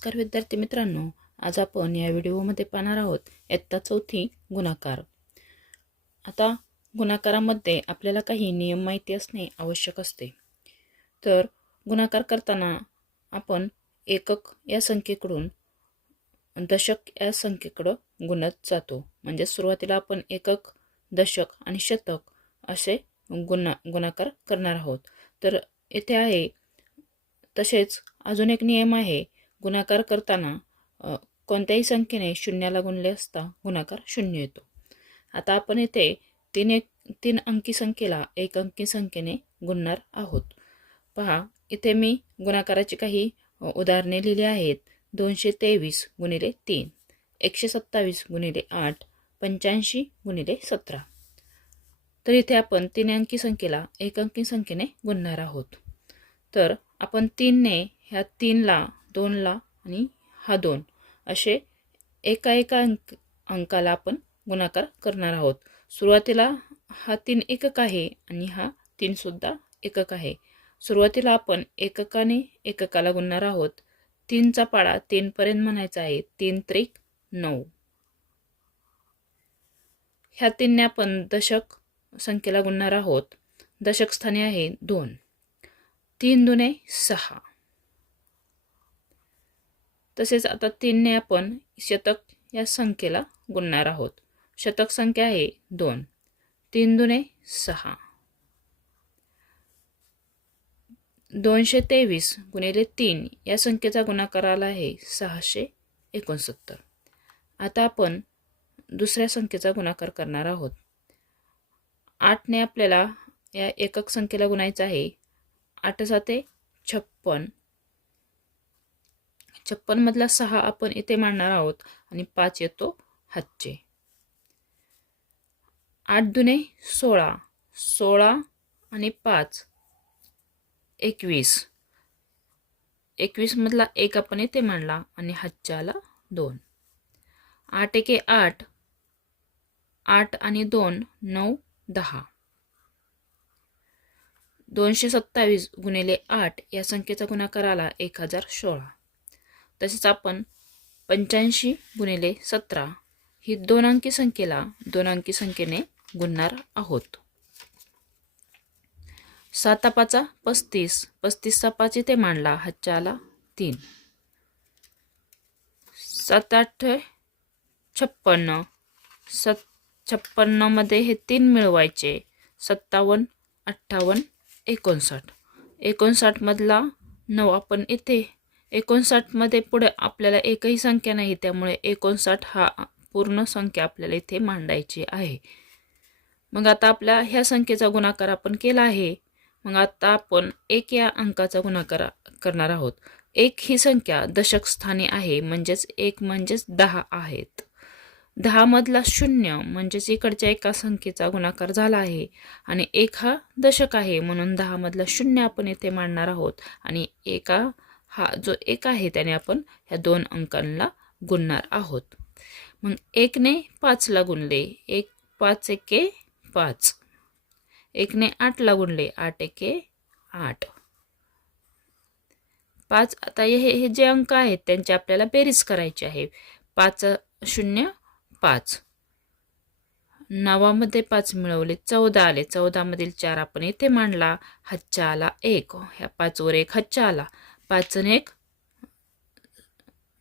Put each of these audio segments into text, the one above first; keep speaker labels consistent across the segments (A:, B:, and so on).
A: नमस्कार विद्यार्थी मित्रांनो आज आपण या व्हिडिओमध्ये पाहणार आहोत इयत्ता चौथी गुणाकार. आता गुणाकारामध्ये आपल्याला काही नियम माहिती असणे आवश्यक असते. तर गुणाकार करताना आपण एकक या संख्येकडून दशक या संख्येकडं गुणत जातो. म्हणजे सुरुवातीला आपण एकक दशक आणि शतक असे गुणा गुणाकार करणार आहोत. तर येथे आहे तसेच अजून एक नियम आहे गुणाकार करताना कोणत्याही संख्येने शून्याला गुणले असता गुणाकार शून्य येतो. आता आपण येथे तीन एक तीन अंकी संख्येला एक अंकी संख्येने गुणणार आहोत. पहा इथे मी गुणाकाराची काही उदाहरणे लिहिली आहेत. दोनशे तेवीस गुणिले तीन एकशे सत्तावीस गुणिले आठ पंच्याऐंशी गुणिले सतरा. तर इथे आपण तीन अंकी संख्येला एक अंकी संख्येने गुणणार आहोत. तर आपण तीनने ह्या तीनला दोनला आणि हा दोन. असे एका एका अंक अंकाला आपण गुणाकार करणार आहोत. सुरुवातीला हा तीन एकक आहे आणि हा तीनसुद्धा एकक आहे. सुरुवातीला आपण एककाने एककाला गुणणार आहोत. तीनचा पाडा तीनपर्यंत म्हणायचा आहे. तीन त्रिक नऊ. ह्या तीनने आपण दशक संख्येला गुणणार आहोत. दशक स्थानी आहे दोन. तीन दुने सहा. तसेच आता तीनने आपण शतक या संख्येला गुणणार आहोत. शतक संख्या आहे दोन. तीन दुने सहा. दोनशे तेवीस गुणिले तीन या संख्येचा गुणाकार आला आहे सहाशे एकोणसत्तर. आता आपण दुसऱ्या संख्येचा गुणाकार करणार आहोत. आठने आपल्याला या एकक संख्येला गुणायचं आहे आठ साते छप्पन. छप्पन मधला सहा आपण इथे मांडणार आहोत आणि पाच येतो हातचे. आठ दुने सोळा सोळा आणि पाच एकवीस. एकवीसमधला एक आपण इथे मांडला आणि हातच्याला दोन. आठ एके आठ आठ आणि दोन नऊ दहा. दोनशे सत्तावीस गुणिले आठ या संख्येचा गुणाकार आला एक हजार सोळा. तसेच आपण पंच्याऐंशी गुणिले सतरा ही दोन अंकी संख्येला दोन अंकी संख्येने गुणणार आहोत. सात पाचा पस्तीस पस्तीसचा पाच इथे मांडला हातच्या आला तीन. सात आठ छप्पन्न सत छप्पन्नमध्ये हे तीन मिळवायचे. सत्तावन्न अठ्ठावन्न एकोणसाठ. एकोणसाठमधला नऊ आपण इथे एकोणसाठमध्ये पुढे आपल्याला एकही संख्या नाही त्यामुळे एकोणसाठ हा पूर्ण संख्या आपल्याला इथे मांडायची आहे. मग आता आपल्या ह्या संख्येचा गुणाकार आपण केला आहे. मग आता आपण एक या अंकाचा गुणाकार करणार आहोत. एक ही संख्या दशक स्थानी आहे म्हणजेच एक म्हणजेच दहा आहेत. दहा मधला शून्य म्हणजेच इकडच्या एका संख्येचा गुणाकार झाला आहे. आणि एक हा दशक आहे म्हणून दहा मधला शून्य आपण इथे मांडणार आहोत. आणि एका हा जो एक आहे त्याने आपण ह्या दोन अंकांना गुणणार आहोत. मग एकने पाचला गुणले एक पाच एके पाच. एकने आठला गुणले आठ एके आठ. पाच आता हे हे जे अंक आहेत त्यांची आपल्याला बेरीज करायची आहे. पाच शून्य पाच. नवामध्ये पाच मिळवले चौदा आले. चौदामधील चार आपण इथे मांडला. हच्चा आला एक. ह्या पाचवर एक हच्चा आला. पाचन एक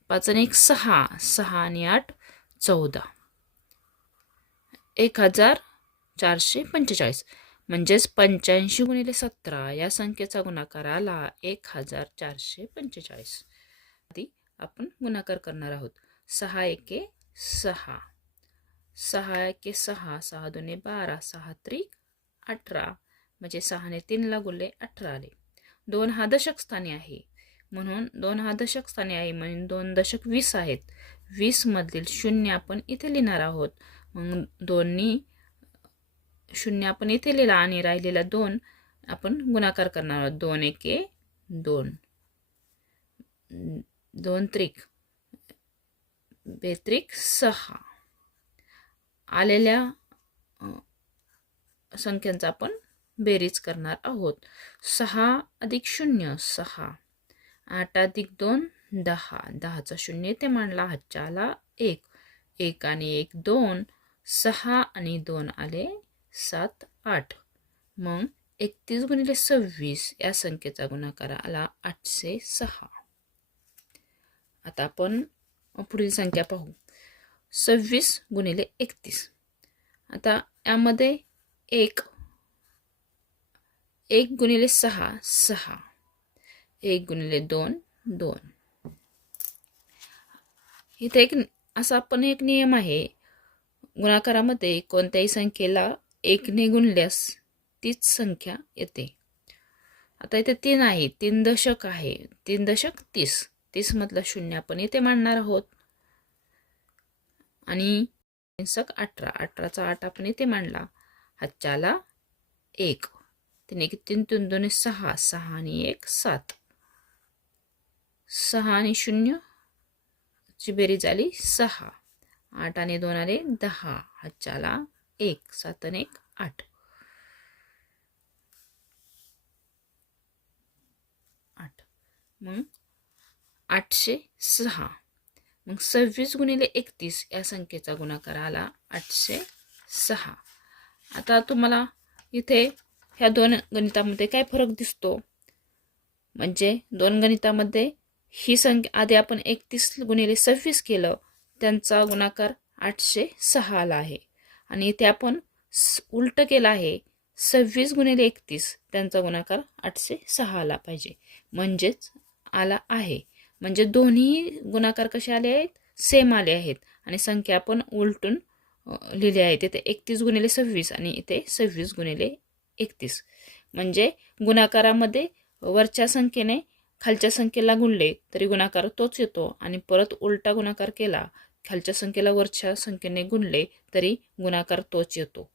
A: पाचन एक सहा सहा आणि आठ चौदा. एक हजार चारशे पंचेचाळीस. म्हणजेच पंच्याऐंशी गुणिले सतरा या संख्येचा गुणाकार आला एक हजार चारशे पंचेचाळीस. आधी आपण गुणाकार करणार आहोत. सहा एके सहा. सहा एके सहा सहा दोन्ही बारा सहा त्रिक अठरा. म्हणजे सहाने तीनला गुणले अठरा आले. दोन हा दशक स्थानी आहे. म्हणून दोन हा दशक स्थानी आहे म्हणून दोन दशक वीस आहेत. वीसमधील शून्य आपण इथे लिहिणार आहोत. मग दोन्ही शून्य आपण इथे लिहिला आणि राहिलेला दोन आपण गुणाकार करणार आहोत. दोन एके दोन. दोन त्रिक बेत्रिक सहा. आलेल्या संख्यांचा आपण बेरीज करणार आहोत. सहा अधिक शून्य सहा. आठ अधिक दोन दहा. दहाचा शून्य ते मांडला हातच्या आला एक. एक आणि एक दोन. सहा आणि दोन आले सात आठ. मग एकतीस गुणिले सव्वीस या संख्येचा गुणाकार आला आठशे सहा. आता आपण पुढील संख्या पाहू. सव्वीस गुणिले एकतीस. आता यामध्ये एक एक गुणिले सहा सहा. एक गुणिले दोन दोन. इथे एक असा पण एक नियम आहे गुणाकारामध्ये कोणत्याही संख्येला एकने गुणल्यास तीच संख्या येते. आता इथे तीन आहे तीन दशक आहे तीन दशक तीस. तीसमधलं शून्य आपण इथे मांडणार आहोत. आणि सक अठरा अठराचा आठ आपण इथे मांडला. हातच्याला एक. तिने एक तीन तीन दोन सहा. सहा आणि एक सात. सहा आणि शून्य ची बेरीज आली सहा. आठ आणि दोन आले दहा. हातच्याला एक सात आणि एक आठ. आठ. मग आठशे सहा. मग सव्वीस गुणिले एकतीस या संख्येचा गुणाकार आला आठशे सहा. आता तुम्हाला इथे ह्या दोन गणितामध्ये काय फरक दिसतो? म्हणजे दोन गणितामध्ये ही संख्या आधी आपण एकतीस गुणिले सव्वीस केलं त्यांचा गुणाकार आठशे सहा आला आहे. आणि इथे आपण उलट केलं आहे सव्वीस गुणिले एकतीस त्यांचा गुणाकार आठशे सहा आला पाहिजे. म्हणजेच आला आहे. म्हणजे दोन्ही गुणाकार कसे आले आहेत? सेम आले आहेत. आणि संख्या आपण उलटून लिहिली आहे तिथे एकतीस गुणिले सव्वीस आणि इथे सव्वीस गुणिले एकतीस. म्हणजे गुणाकारामध्ये वरच्या संख्येने खालच्या संख्येला गुणले तरी गुणाकार तोच येतो आणि परत उलटा गुणाकार केला खालच्या संख्येला वरच्या संख्येने गुणले तरी गुणाकार तोच येतो.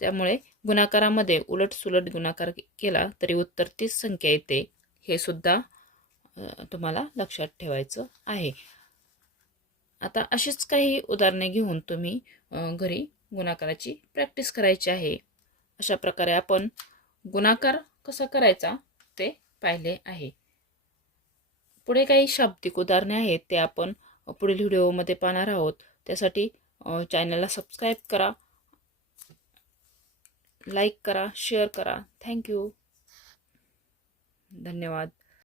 A: त्यामुळे गुणाकारामध्ये उलट सुलट गुणाकार केला तरी उत्तर तीच संख्या येते. हे सुद्धा तुम्हाला लक्षात ठेवायचं आहे. आता अशीच काही उदाहरणे घेऊन तुम्ही घरी गुणाकाराची प्रॅक्टिस करायची आहे. अशा प्रकारे आपण गुणाकार कसा करायचा ते पाहिले आहे. पुढे काही शाब्दिक उदाहरणे आहेत ते आपण पुढील व्हिडिओमध्ये पाहणार आहोत. त्यासाठी चॅनलला सबस्क्राईब करा लाईक करा शेअर करा. थँक्यू धन्यवाद.